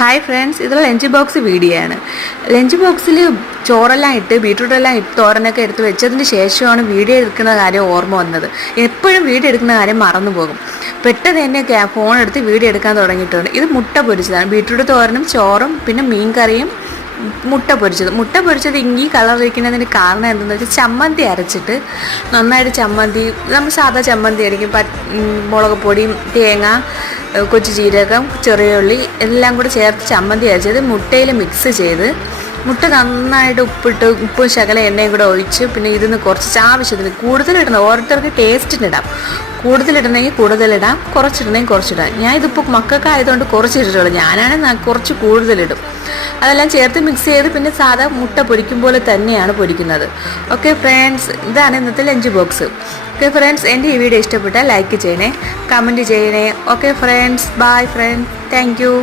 Hi friends, ഇത് lunch box video ആണ്. Lunch ബോക്സിൽ ചോറെല്ലാം ഇട്ട് ബീട്രൂട്ടെല്ലാം ഇട്ട് തോരനൊക്കെ എടുത്ത് വെച്ചതിന് ശേഷമാണ് വീഡിയോ എടുക്കുന്ന കാര്യം ഓർമ്മ വന്നത്. എപ്പോഴും വീഡിയോ എടുക്കുന്ന കാര്യം മറന്നു പോകും. പെട്ടെന്ന് തന്നെ ഫോൺ എടുത്ത് വീഡിയോ എടുക്കാൻ തുടങ്ങിയിട്ടുണ്ട്. ഇത് മുട്ട പൊരിച്ചതാണ്. ബീട്രൂട്ട് തോരനും ചോറും പിന്നെ മീൻ കറിയും മുട്ട പൊരിച്ചത് ഈ കളർ വയ്ക്കുന്നതിന് കാരണം എന്താണെന്ന് വെച്ചാൽ ചമ്മന്തി അരച്ചിട്ട് നന്നായിട്ട് ചമ്മന്തി നമ്മൾ സാധാ ചമ്മന്തി അടിക്കും. മുളക് പൊടിയും തേങ്ങ കൊച്ചു ജീരകം ചെറിയ ഉള്ളി എല്ലാം കൂടെ ചേർത്ത് ചമ്മന്തി അരച്ചത് മുട്ടയിൽ മിക്സ് ചെയ്ത് മുട്ട നന്നായിട്ട് ഉപ്പും ശകല എണ്ണയും കൂടെ ഒഴിച്ച് പിന്നെ ഇതിന് കുറച്ച് ആവശ്യത്തിന് കൂടുതലിടണം. ഓരോരുത്തർക്ക് ടേസ്റ്റിനിടാം. കൂടുതലിടണമെങ്കിൽ കൂടുതലിടാം, കുറച്ചിടണമെങ്കിൽ കുറച്ചിടാം. ഞാൻ ഇതിപ്പോൾ മക്കൾക്കായതുകൊണ്ട് കുറച്ചിട്ടുള്ളൂ. ഞാനാണെങ്കിൽ കുറച്ച് കൂടുതലിടും. അതെല്ലാം ചേർത്ത് മിക്സ് ചെയ്ത് പിന്നെ സാധാ മുട്ട പൊരിക്കും പോലെ തന്നെയാണ് പൊരിക്കുന്നത്. ഓക്കെ ഫ്രണ്ട്സ്, ഇതാണ് ഇന്നത്തെ ലഞ്ച് ബോക്സ്. ഓക്കെ ഫ്രണ്ട്സ്, എൻ്റെ ഈ വീഡിയോ ഇഷ്ടപ്പെട്ടാൽ ലൈക്ക് ചെയ്യണേ, കമൻറ്റ് ചെയ്യണേ. Okay friends, bye friends, thank you.